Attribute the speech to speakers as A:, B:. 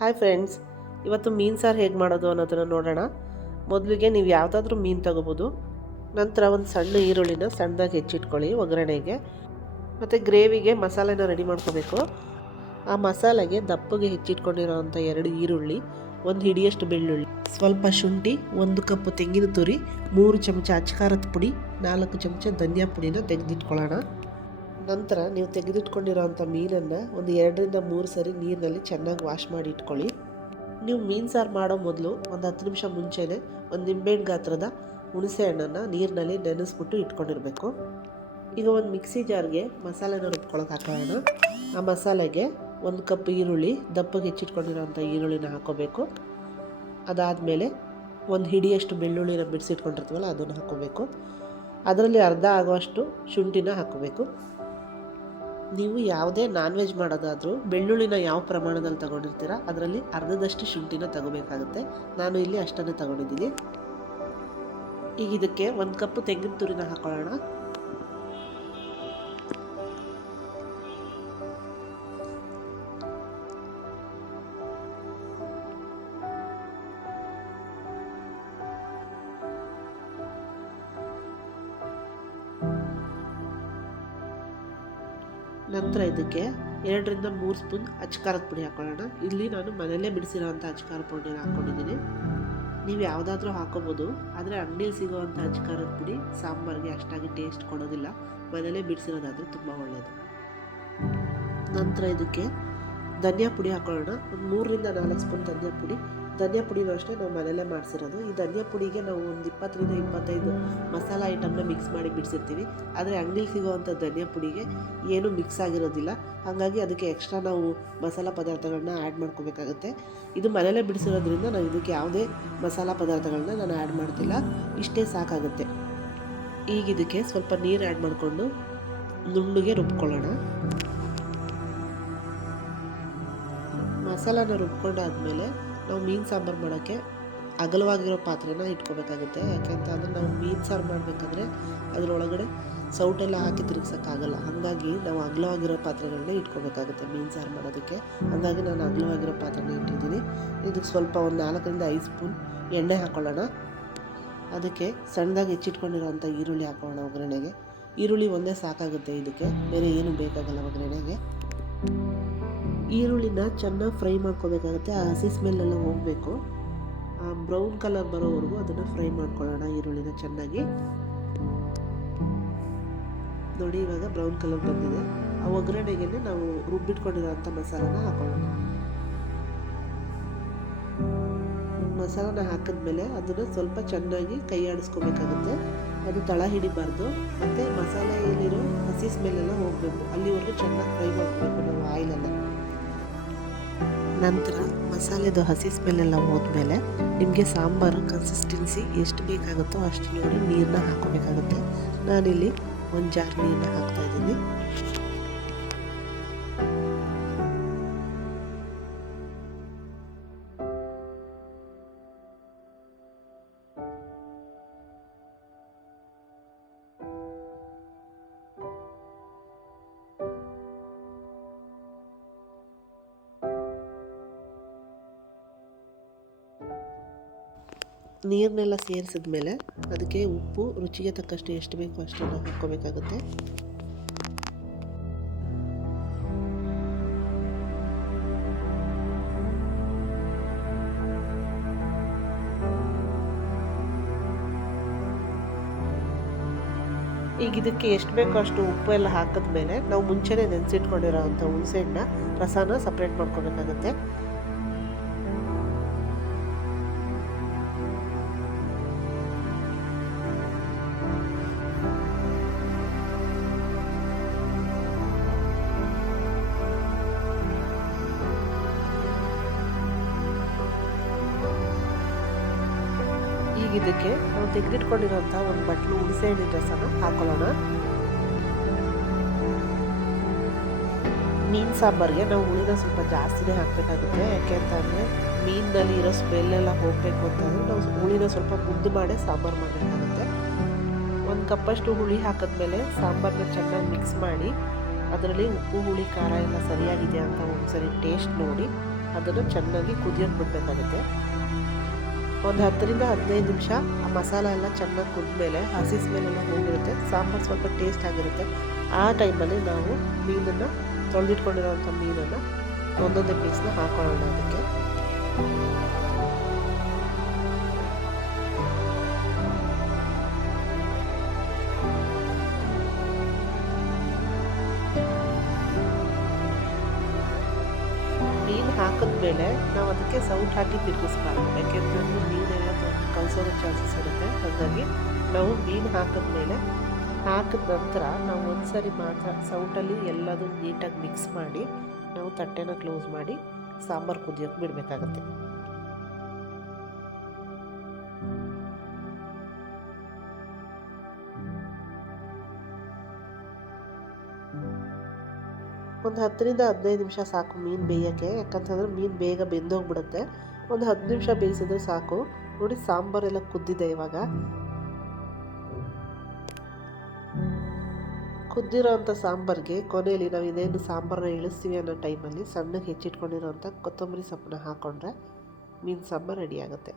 A: Hi friends ಇವತ್ತು ಮೀನು ಸಾರು ಹೇಗೆ ಮಾಡೋದು ಅನ್ನೋದನ್ನು ನೋಡೋಣ. ಮೊದಲಿಗೆ ನೀವು ಯಾವುದಾದ್ರೂ ಮೀನು ತಗೋಬೋದು. ನಂತರ ಒಂದು ಸಣ್ಣ ಈರುಳ್ಳಿನ ಸಣ್ಣದಾಗಿ ಹೆಚ್ಚಿಟ್ಕೊಳ್ಳಿ ಒಗ್ಗರಣೆಗೆ. ಮತ್ತು ಗ್ರೇವಿಗೆ ಮಸಾಲೆನ ರೆಡಿ ಮಾಡ್ಕೋಬೇಕು. ಆ ಮಸಾಲೆಗೆ ದಪ್ಪಗೆ ಹೆಚ್ಚಿಟ್ಕೊಂಡಿರೋವಂಥ ಎರಡು ಈರುಳ್ಳಿ, ಒಂದು ಹಿಡಿಯಷ್ಟು ಬೆಳ್ಳುಳ್ಳಿ, ಸ್ವಲ್ಪ ಶುಂಠಿ, ಒಂದು ಕಪ್ಪು ತೆಂಗಿನ ತುರಿ, ಮೂರು ಚಮಚ ಅಚ್ಚಕಾರದ ಪುಡಿ, ನಾಲ್ಕು ಚಮಚ ಧನಿಯಾ ಪುಡಿನ ತೆಗೆದಿಟ್ಕೊಳ್ಳೋಣ. ನಂತರ ನೀವು ತೆಗೆದಿಟ್ಕೊಂಡಿರೋವಂಥ ಮೀನನ್ನು ಒಂದು ಎರಡರಿಂದ ಮೂರು ಸರಿ ನೀರಿನಲ್ಲಿ ಚೆನ್ನಾಗಿ ವಾಶ್ ಮಾಡಿ ಇಟ್ಕೊಳ್ಳಿ. ನೀವು ಮೀನು ಸಾರು ಮಾಡೋ ಮೊದಲು ಒಂದು ಹತ್ತು ನಿಮಿಷ ಮುಂಚೆನೇ ಒಂದು ನಿಂಬೆಹಣ್ಣು ಗಾತ್ರದ ಹುಣಸೆ ಹಣ್ಣನ್ನು ನೀರಿನಲ್ಲಿ ನೆನೆಸ್ಬಿಟ್ಟು ಇಟ್ಕೊಂಡಿರಬೇಕು. ಈಗ ಒಂದು ಮಿಕ್ಸಿ ಜಾರ್ಗೆ ಮಸಾಲೆನ ರುಬ್ಕೊಳಕ್ಕೆ ಹಾಕೋಣ. ಆ ಮಸಾಲೆಗೆ ಒಂದು ಕಪ್ ಈರುಳ್ಳಿ, ದಪ್ಪಗೆ ಹೆಚ್ಚಿಟ್ಕೊಂಡಿರೋಂಥ ಈರುಳ್ಳಿನ ಹಾಕೋಬೇಕು. ಅದಾದಮೇಲೆ ಒಂದು ಹಿಡಿಯಷ್ಟು ಬೆಳ್ಳುಳ್ಳಿನ ಬಿಡಿಸಿಟ್ಕೊಂಡಿರ್ತೀವಲ್ಲ, ಅದನ್ನು ಹಾಕೋಬೇಕು. ಅದರಲ್ಲಿ ಅರ್ಧ ಆಗುವಷ್ಟು ಶುಂಠಿನ ಹಾಕೋಬೇಕು. ನೀವು ಯಾವುದೇ ನಾನ್ ವೆಜ್ ಮಾಡೋದಾದರೂ ಬೆಳ್ಳುಳ್ಳಿನ ಯಾವ ಪ್ರಮಾಣದಲ್ಲಿ ತಗೊಂಡಿರ್ತೀರ, ಅದರಲ್ಲಿ ಅರ್ಧದಷ್ಟು ಶುಂಠಿನ ತಗೋಬೇಕಾಗುತ್ತೆ. ನಾನು ಇಲ್ಲಿ ಅಷ್ಟನ್ನು ತಗೊಂಡಿದ್ದೀನಿ. ಈಗ ಇದಕ್ಕೆ ಒಂದು ಕಪ್ ತೆಂಗಿನ ತುರಿನ ಹಾಕೊಳ್ಳೋಣ. ನಂತರ ಇದಕ್ಕೆ ಎರಡರಿಂದ ಮೂರು ಸ್ಪೂನ್ ಅಚ್ಕಾರದ ಪುಡಿ ಹಾಕೊಳ್ಳೋಣ. ಇಲ್ಲಿ ನಾನು ಮನೆಯಲ್ಲೇ ಬಿಡಿಸಿರೋವಂಥ ಅಚ್ಕಾರ ಪುಡಿನ ಹಾಕ್ಕೊಂಡಿದ್ದೀನಿ ನೀವು ಯಾವುದಾದ್ರೂ ಹಾಕೋಬೋದು, ಆದರೆ ಅಂಗಡಿಯಲ್ಲಿ ಸಿಗೋವಂಥ ಅಚ್ಕಾರದ ಪುಡಿ ಸಾಂಬಾರಿಗೆ ಅಷ್ಟಾಗಿ ಟೇಸ್ಟ್ ಕೊಡೋದಿಲ್ಲ. ಮನೆಯಲ್ಲೇ ಬಿಡಿಸಿರೋದಾದರೆ ತುಂಬ ಒಳ್ಳೆಯದು ನಂತರ ಇದಕ್ಕೆ ಧನಿಯಾ ಪುಡಿ ಹಾಕೊಳ್ಳೋಣ. ಒಂದು ಮೂರರಿಂದ ನಾಲ್ಕು ಸ್ಪೂನ್ ಧನಿಯಾ ಪುಡಿ. ಧನಿಯಾ ಪುಡಿನೂ ಅಷ್ಟೇ ನಾವು ಮನೆಯಲ್ಲೇ ಮಾಡಿಸಿರೋದು. ಈ ಧನಿಯ ಪುಡಿಗೆ ನಾವು ಒಂದು ಇಪ್ಪತ್ತರಿಂದ ಇಪ್ಪತ್ತೈದು ಮಸಾಲ ಐಟಮ್ನ ಮಿಕ್ಸ್ ಮಾಡಿ ಬಿಡಿಸಿರ್ತೀವಿ. ಆದರೆ ಅಂಗಡಿಲಿ ಸಿಗೋವಂಥ ಧನಿಯ ಪುಡಿಗೆ ಏನೂ ಮಿಕ್ಸ್ ಆಗಿರೋದಿಲ್ಲ. ಹಾಗಾಗಿ ಅದಕ್ಕೆ ಎಕ್ಸ್ಟ್ರಾ ನಾವು ಮಸಾಲ ಪದಾರ್ಥಗಳನ್ನ ಆ್ಯಡ್ ಮಾಡ್ಕೋಬೇಕಾಗುತ್ತೆ. ಇದು ಮನೆಯಲ್ಲೇ ಬಿಡಿಸಿರೋದ್ರಿಂದ ನಾವು ಇದಕ್ಕೆ ಯಾವುದೇ ಮಸಾಲ ಪದಾರ್ಥಗಳನ್ನ ನಾನು ಆ್ಯಡ್ ಮಾಡ್ತಿಲ್ಲ. ಇಷ್ಟೇ ಸಾಕಾಗುತ್ತೆ. ಈಗ ಇದಕ್ಕೆ ಸ್ವಲ್ಪ ನೀರು ಆ್ಯಡ್ ಮಾಡಿಕೊಂಡು ನುಣ್ಣಗೆ ರುಬ್ಕೊಳ್ಳೋಣ. ಮಸಾಲಾನ ರುಬ್ಕೊಂಡಾದ್ಮೇಲೆ ನಾವು ಮೀನು ಸಾಂಬಾರು ಮಾಡೋಕ್ಕೆ ಅಗಲವಾಗಿರೋ ಪಾತ್ರೆನ ಇಟ್ಕೋಬೇಕಾಗುತ್ತೆ. ಯಾಕೆಂತ ಅಂದರೆ ನಾವು ಮೀನು ಸಾರು ಮಾಡಬೇಕಂದ್ರೆ ಅದರೊಳಗಡೆ ಸೌಟೆಲ್ಲ ಹಾಕಿ ತಿರುಗ್ಸೋಕ್ಕಾಗಲ್ಲ. ಹಾಗಾಗಿ ನಾವು ಅಗಲವಾಗಿರೋ ಪಾತ್ರೆಗಳನ್ನ ಇಟ್ಕೋಬೇಕಾಗುತ್ತೆ ಮೀನು ಸಾರು ಮಾಡೋದಕ್ಕೆ. ಹಾಗಾಗಿ ನಾನು ಅಗಲವಾಗಿರೋ ಪಾತ್ರೆನ ಇಟ್ಟಿದ್ದೀನಿ. ಇದಕ್ಕೆ ಸ್ವಲ್ಪ ಒಂದು ನಾಲ್ಕರಿಂದ ಐದು ಸ್ಪೂನ್ ಎಣ್ಣೆ ಹಾಕೊಳ್ಳೋಣ. ಅದಕ್ಕೆ ಸಣ್ಣದಾಗಿ ಹೆಚ್ಚಿಟ್ಕೊಂಡಿರೋಂಥ ಈರುಳ್ಳಿ ಹಾಕೋಣ ಒಗ್ಗರಣೆಗೆ. ಈರುಳ್ಳಿ ಒಂದೇ ಸಾಕಾಗುತ್ತೆ ಇದಕ್ಕೆ. ಬೇರೆ ಏನು ಬೇಕಾಗಲ್ಲ ಒಗ್ಗರಣೆಗೆ. ಈರುಳ್ಳಿನ ಚೆನ್ನಾಗಿ ಫ್ರೈ ಮಾಡ್ಕೋಬೇಕಾಗುತ್ತೆ. ಆ ಹಸಿ ಸ್ಮೆಲ್ಲೆಲ್ಲ ಹೋಗಬೇಕು. ಆ ಬ್ರೌನ್ ಕಲರ್ ಬರೋವರೆಗೂ ಅದನ್ನು ಫ್ರೈ ಮಾಡ್ಕೊಳ್ಳೋಣ ಈರುಳ್ಳಿನ ಚೆನ್ನಾಗಿ. ನೋಡಿ, ಇವಾಗ ಬ್ರೌನ್ ಕಲರ್ ಬಂದಿದೆ. ಆ ಒಗ್ಗರಣೆಗೆ ನಾವು ರುಬ್ಬಿಟ್ಕೊಂಡಿರೋಂಥ ಮಸಾಲಾನ ಹಾಕೊಳ್ಳೋಣ. ಮಸಾಲಾನ ಹಾಕಿದ್ಮೇಲೆ ಅದನ್ನು ಸ್ವಲ್ಪ ಚೆನ್ನಾಗಿ ಕೈ ಆಡಿಸ್ಕೋಬೇಕಾಗುತ್ತೆ. ಅದು ತಳ ಹಿಡಿಬಾರ್ದು. ಮತ್ತು ಮಸಾಲೆಯಲ್ಲಿರೋ ಹಸಿ ಸ್ಮೆಲ್ಲೆಲ್ಲ ಹೋಗಬೇಕು. ಅಲ್ಲಿವರೆಗೂ ಚೆನ್ನಾಗಿ ಫ್ರೈ ಮಾಡ್ಕೋಬೇಕು ನಾವು ಆಯಿಲಲ್ಲಿ ನಂತರ ಮಸಾಲೆದು ಹಸಿ ಸ್ಮೆಲ್ಲೆಲ್ಲ ಹೋದ್ಮೇಲೆ ನಿಮಗೆ ಸಾಂಬಾರು ಕನ್ಸಿಸ್ಟೆನ್ಸಿ ಎಷ್ಟು ಬೇಕಾಗುತ್ತೋ ಅಷ್ಟು ನೋಡಿ ನೀರನ್ನ ಹಾಕೋಬೇಕಾಗುತ್ತೆ ನಾನಿಲ್ಲಿ ಒಂದು ಜಾರ್ ನೀರನ್ನ ಹಾಕ್ತಾ ಇದ್ದೀನಿ. ನೀರನ್ನೆಲ್ಲ ಸೇರಿಸಿದ ಮೇಲೆ ಅದಕ್ಕೆ ಉಪ್ಪು, ರುಚಿಗೆ ತಕ್ಕಷ್ಟು ಎಷ್ಟು ಬೇಕೋ ಅಷ್ಟನ್ನು ಹಾಕ್ಕೋಬೇಕಾಗುತ್ತೆ. ಈಗ ಇದಕ್ಕೆ ಎಷ್ಟು ಬೇಕೋ ಅಷ್ಟು ಉಪ್ಪು ಎಲ್ಲ ಹಾಕಿದ್ಮೇಲೆ ನಾವು ಮುಂಚೆನೇ ನೆನೆಸಿಟ್ಕೊಂಡಿರೋ ಅಂಥ ಹುಣಸೆಹಣ್ಣ ರಸನ ಸಪ್ರೇಟ್ ಮಾಡ್ಕೋಬೇಕಾಗುತ್ತೆ. ಇದಕ್ಕೆ ನಾವು ತೆಗೆದಿಟ್ಕೊಂಡಿರುವಂತಹ ಒಂದು ಬಟ್ಲು ಹುಣಸೆ ಹಣ್ಣಿನ ರಸನ ಹಾಕೊಳ್ಳೋಣ. ಮೀನು ಸಾಂಬಾರಿಗೆ ನಾವು ಹುಳಿನ ಸ್ವಲ್ಪ ಜಾಸ್ತಿನೇ ಹಾಕಬೇಕಾಗುತ್ತೆ. ಯಾಕೆ ಅಂತಂದರೆ ಮೀನಿನಲ್ಲಿ ಇರೋ ಸ್ಮೆಲ್ಲೆಲ್ಲ ಹೋಗಬೇಕು ಅಂತಂದರೆ ನಾವು ಹುಳಿನ ಸ್ವಲ್ಪ ಮುದ್ದು ಮಾಡೇ ಸಾಂಬಾರು ಮಾಡಬೇಕಾಗುತ್ತೆ. ಒಂದು ಕಪ್ಪಷ್ಟು ಹುಳಿ ಹಾಕಿದ್ಮೇಲೆ ಸಾಂಬಾರನ್ನ ಚೆನ್ನಾಗಿ ಮಿಕ್ಸ್ ಮಾಡಿ, ಅದರಲ್ಲಿ ಉಪ್ಪು, ಹುಳಿ, ಖಾರ ಎಲ್ಲ ಸರಿಯಾಗಿದೆ ಅಂತ ಒಂದ್ಸರಿ ಟೇಸ್ಟ್ ನೋಡಿ, ಅದನ್ನು ಚೆನ್ನಾಗಿ ಕುದಿಯೋಕೆ ಬಿಡಬೇಕಾಗುತ್ತೆ ಒಂದು ಹತ್ತರಿಂದ ಹದಿನೈದು ನಿಮಿಷ ಆ ಮಸಾಲ ಎಲ್ಲ ಚೆನ್ನಾಗಿ ಕುದ್ಮೇಲೆ ಹಸಿ ಸ್ಮೆಲ್ಲೆಲ್ಲ ಹೋಗಿರುತ್ತೆ, ಸಾಂಬಾರು ಸ್ವಲ್ಪ ಟೇಸ್ಟ್ ಆಗಿರುತ್ತೆ. ಆ ಟೈಮಲ್ಲಿ ನಾವು ಮೀನನ್ನು ತೊಳೆದಿಟ್ಕೊಂಡಿರೋವಂಥ ಮೀನನ್ನು ಒಂದೊಂದು ಪೀಸ್ನ ಹಾಕೊಳ್ಳೋಣ ಅದಕ್ಕೆ. ಮೀನು ಹಾಕಿದ್ಮೇಲೆ ನಾವು ಅದಕ್ಕೆ ಸೌಟ್ ಹಾಕಿ ತಿರುಗಿಸ್ಬಾರ್ದು. ಯಾಕೆಂದ್ರೆ ಹಾಗಾಗಿ ನಾವು ಮೀನು ಹಾಕಿದ್ಮೇಲೆ ಹಾಕಿದ ನಂತರ ನಾವು ಒಂದ್ಸರಿ ಮಾತ್ರ ಸೌಟಲ್ಲಿ ಎಲ್ಲದೂ ನೀಟಾಗಿ ಮಿಕ್ಸ್ ಮಾಡಿ ನಾವು ತಟ್ಟೆನ ಕ್ಲೋಸ್ ಮಾಡಿ ಸಾಂಬಾರು ಕುದಿಯೋಕೆ ಬಿಡಬೇಕಾಗತ್ತೆ. ಒಂದು ಹತ್ತರಿಂದ ಹದಿನೈದು ನಿಮಿಷ ಸಾಕು ಮೀನು ಬೇಯೋಕ್ಕೆ, ಯಾಕಂತಂದ್ರೆ ಮೀನು ಬೇಗ ಬೆಂದೋಗ್ಬಿಡುತ್ತೆ. ಒಂದು ಹತ್ತು ನಿಮಿಷ ಬೇಯಿಸಿದ್ರೆ ಸಾಕು. ನೋಡಿ ಸಾಂಬಾರೆಲ್ಲ ಕುದ್ದಿದೆ ಇವಾಗ. ಕುದ್ದಿರೋ ಅಂಥ ಸಾಂಬಾರಿಗೆ ಕೊನೆಯಲ್ಲಿ ನಾವು ಇದೇನು ಸಾಂಬಾರನ್ನ ಇಳಿಸ್ತೀವಿ ಅನ್ನೋ ಟೈಮಲ್ಲಿ ಸಣ್ಣಗೆ ಹೆಚ್ಚಿಟ್ಕೊಂಡಿರೋಂಥ ಕೊತ್ತಂಬರಿ ಸೊಪ್ಪನ್ನ ಹಾಕ್ಕೊಂಡ್ರೆ ಮೀನು ಸಾಂಬಾರು ರೆಡಿ ಆಗುತ್ತೆ.